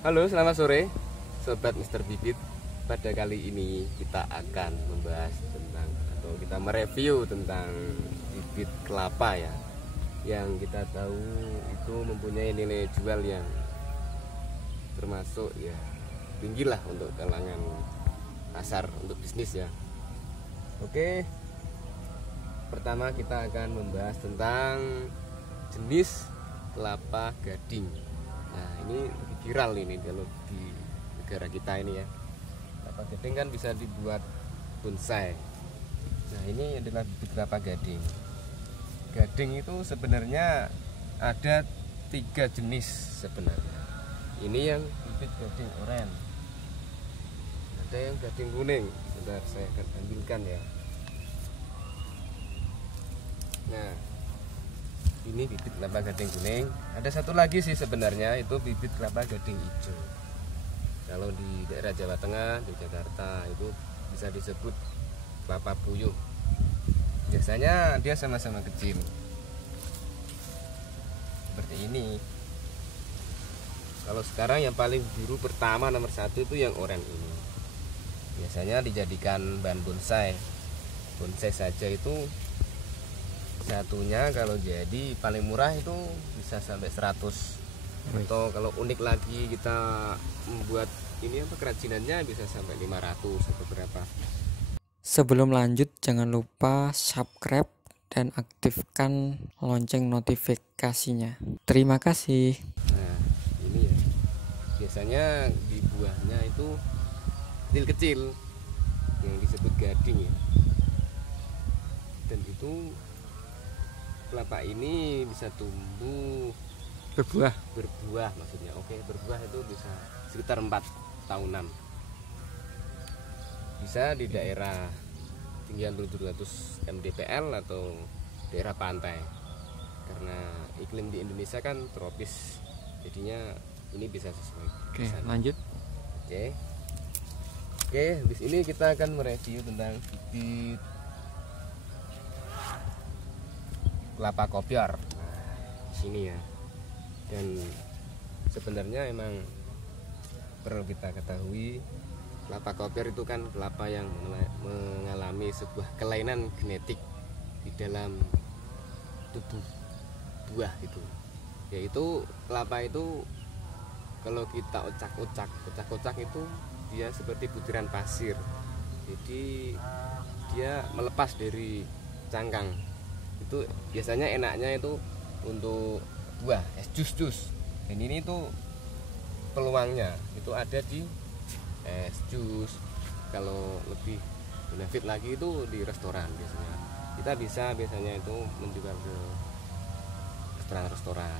Halo, selamat sore, Sobat Mister Bibit. Pada kali ini kita akan membahas tentang atau kita mereview tentang bibit kelapa ya, yang kita tahu itu mempunyai nilai jual yang termasuk ya tinggi lah untuk kalangan pasar untuk bisnis ya. Oke, pertama kita akan membahas tentang jenis kelapa gading. Nah, ini lebih viral ini kalau di negara kita ini ya. Kelapa gading kan bisa dibuat bonsai. Nah, ini adalah bibit kelapa gading. Gading itu sebenarnya ada 3 jenis sebenarnya. Ini yang bibit gading oranye. Ada yang gading kuning. Sebentar, saya akan ambilkan ya. Nah, ini bibit kelapa gading kuning. Ada satu lagi sih sebenarnya, itu bibit kelapa gading hijau. Kalau di daerah Jawa Tengah, di Jakarta itu bisa disebut kelapa puyuh. Biasanya dia sama-sama kecil seperti ini. Kalau sekarang yang paling biru pertama nomor 1 itu yang oranye ini. Biasanya dijadikan bahan bonsai. Bonsai saja itu satunya kalau jadi paling murah itu bisa sampai 100. Atau kalau unik lagi kita membuat ini apa kerajinannya bisa sampai 500 atau berapa. Sebelum lanjut, jangan lupa subscribe dan aktifkan lonceng notifikasinya. Terima kasih. Nah, ini ya. Biasanya di buahnya itu kecil-kecil yang disebut gading ya. Dan itu kelapa ini bisa tumbuh berbuah maksudnya. Oke, berbuah itu bisa sekitar 4 tahunan. Bisa di daerah ketinggian 700 mdpl atau daerah pantai. Karena iklim di Indonesia kan tropis, jadinya ini bisa sesuai. Oke, lanjut. Oke, habis ini kita akan mereview tentang bibit kelapa kopior. Nah, sini ya. Dan sebenarnya emang perlu kita ketahui, kelapa kopior itu kan kelapa yang mengalami sebuah kelainan genetik di dalam tubuh buah itu. Yaitu kelapa itu kalau kita ocak-ocak itu dia seperti butiran pasir. Jadi dia melepas dari cangkang. Itu biasanya enaknya itu untuk buah es jus. Dan ini tuh peluangnya itu ada di es jus. Kalau lebih benefit lagi itu di restoran biasanya. Kita bisa biasanya itu menjual ke restoran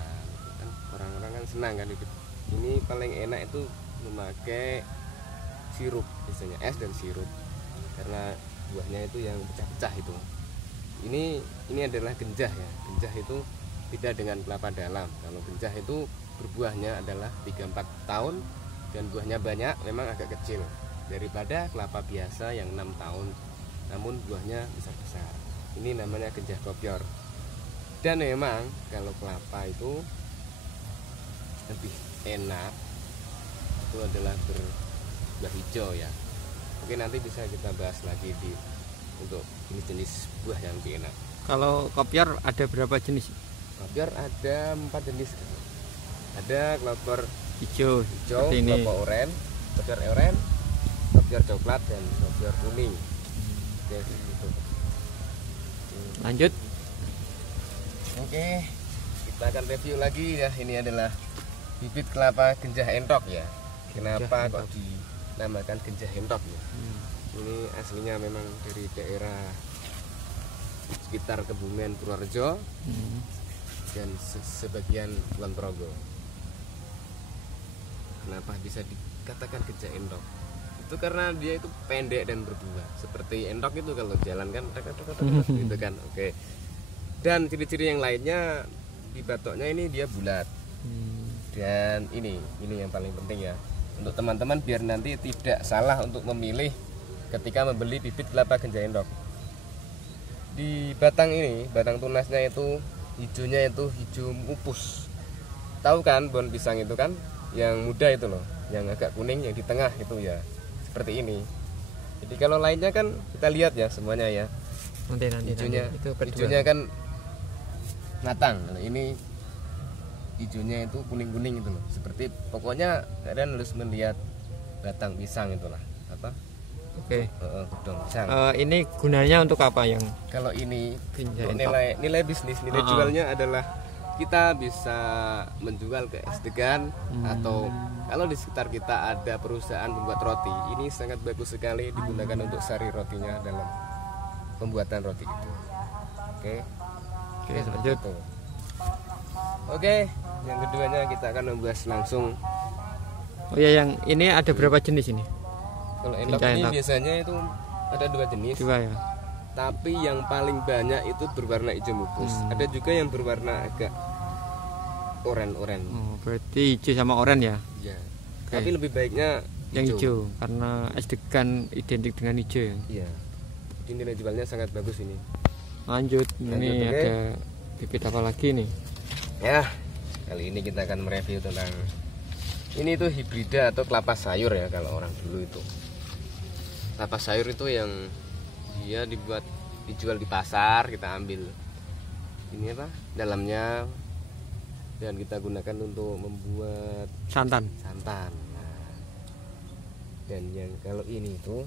kan, orang-orang kan senang kan itu. Ini paling enak itu memakai sirup, biasanya es dan sirup, karena buahnya itu yang pecah-pecah itu. Ini adalah genjah ya. Genjah itu beda dengan kelapa dalam. Kalau genjah itu berbuahnya adalah 3-4 tahun dan buahnya banyak, memang agak kecil daripada kelapa biasa yang 6 tahun namun buahnya besar-besar. Ini namanya genjah kopior. Dan memang kalau kelapa itu lebih enak itu adalah berbuah hijau ya. Oke, nanti bisa kita bahas lagi untuk jenis-jenis buah yang lebih enak. Kalau kopior ada berapa jenis? Kopior ada 4 jenis. Ada kopior Hijau, kelapa oranye, kopior oranye, kopior coklat, dan kopior kuning. Oke, gitu. Lanjut. Oke, kita akan review lagi ya. Ini adalah bibit kelapa genjah entok ya. Kenapa kok dinamakan genjah entok ya? Ini aslinya memang dari daerah sekitar Kebumen, Purworejo, dan sebagian Kulon Progo. Kenapa bisa dikatakan genjah entok? Itu karena dia itu pendek dan berbuah. Seperti entok itu kalau jalan kan gitu kan. Oke. Dan ciri-ciri yang lainnya di batoknya ini dia bulat. Dan ini yang paling penting ya. Untuk teman-teman biar nanti tidak salah untuk memilih ketika membeli bibit kelapa genjah entok. Di batang ini, batang tunasnya itu hijaunya itu hijau mupus. Tahu kan pohon pisang itu kan? yang muda itu loh, yang agak kuning, yang di tengah itu ya seperti ini. Jadi kalau lainnya kan kita lihat ya semuanya ya, Nanti hijaunya, itu kedua. hijaunya kan matang. Kalau ini hijaunya itu kuning-kuning itu loh. Seperti pokoknya kalian harus melihat batang pisang itulah apa? Oke. Gedong pisang. Ini gunanya untuk apa yang Kalau ini Pinjain untuk nilai bisnis, nilai jualnya adalah kita bisa menjual ke es-degan atau kalau di sekitar kita ada perusahaan membuat roti, ini sangat bagus sekali digunakan untuk sari rotinya dalam pembuatan roti itu. Oke. Oke, lanjut. Itu. Oke, yang keduanya kita akan membahas langsung. Oh ya, yang ini ada berapa jenis ini? Kalau entok ini biasanya itu ada 2 jenis. 2 ya. Tapi yang paling banyak itu berwarna hijau mupus. Ada juga yang berwarna agak oranye. Oh, berarti hijau sama oranye ya? Ya. Oke. Tapi lebih baiknya Yang hijau karena es degan identik dengan hijau ya. Iya. Jadi nilai jualnya sangat bagus ini. Lanjut, ini oke. ada bibit apa lagi nih? Ya, kali ini kita akan mereview tentang ini tuh hibrida atau kelapa sayur ya kalau orang dulu itu. Kelapa sayur itu yang dia dijual di pasar, kita ambil ini apa? Dalamnya dan kita gunakan untuk membuat Santan. Nah, dan yang kalau ini tuh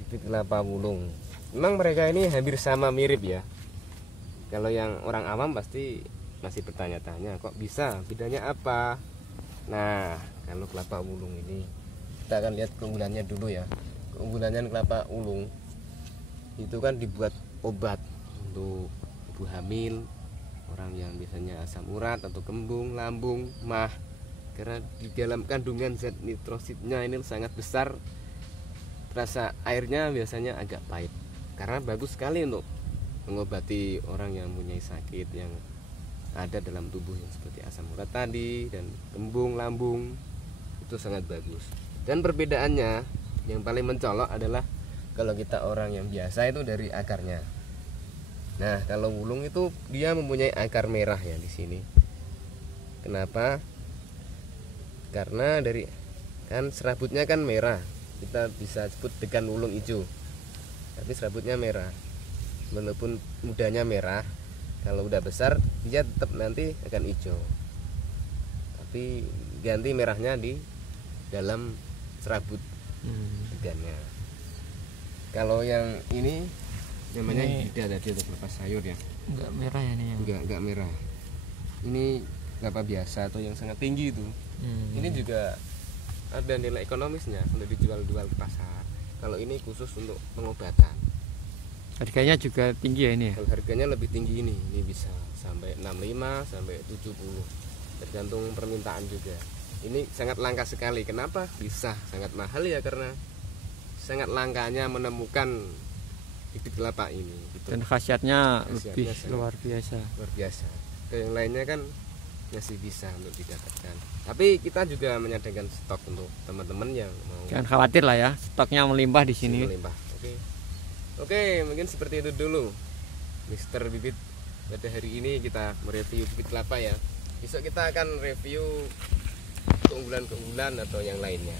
bibit kelapa wulung. Memang mereka ini hampir sama mirip ya. Kalau yang orang awam pasti masih bertanya-tanya kok bisa, bedanya apa? Nah, kalau kelapa wulung ini kita akan lihat keunggulannya dulu ya. Keunggulannya kelapa wulung itu kan dibuat obat untuk ibu hamil, orang yang biasanya asam urat atau kembung, lambung, mah. Karena di dalam kandungan zat nitrositnya ini sangat besar, rasa airnya biasanya agak pahit. Karena bagus sekali untuk mengobati orang yang mempunyai sakit yang ada dalam tubuh yang seperti asam urat tadi dan kembung, lambung, itu sangat bagus. Dan perbedaannya yang paling mencolok adalah kalau kita orang yang biasa itu dari akarnya. Nah, kalau wulung itu dia mempunyai akar merah ya di sini. Kenapa? Karena dari kan serabutnya kan merah. Kita bisa sebut degan wulung hijau. Tapi serabutnya merah. Walaupun mudanya merah, kalau udah besar dia tetap nanti akan hijau. Tapi ganti merahnya di dalam serabut degannya. Kalau yang ini namanya hibrida tadi untuk kelapa sayur ya. Enggak merah ya nih ya. Enggak merah. Ini kelapa biasa atau yang sangat tinggi itu. Ini juga ada nilai ekonomisnya untuk dijual-jual ke pasar. Kalau ini khusus untuk pengobatan. Harganya juga tinggi ya ini ya. Kalau harganya lebih tinggi ini bisa sampai 65 sampai 70. Tergantung permintaan juga. Ini sangat langka sekali. Kenapa? Bisa sangat mahal ya karena sangat langkanya menemukan bibit kelapa ini gitu. Dan khasiatnya Khasiatnya lebih sangat luar biasa. Luar biasa. Ke yang lainnya kan masih bisa untuk didapatkan. Tapi kita juga menyediakan stok untuk teman-teman yang mau. Jangan khawatir lah ya, stoknya melimpah di sini. Melimpah. Oke, mungkin seperti itu dulu. Mister Bibit, pada hari ini kita mereview bibit kelapa ya. Besok kita akan review keunggulan-keunggulan atau yang lainnya.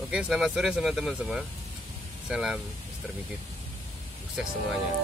Oke, selamat sore teman-teman semua. Salam Mister Bibit. Sukses semuanya.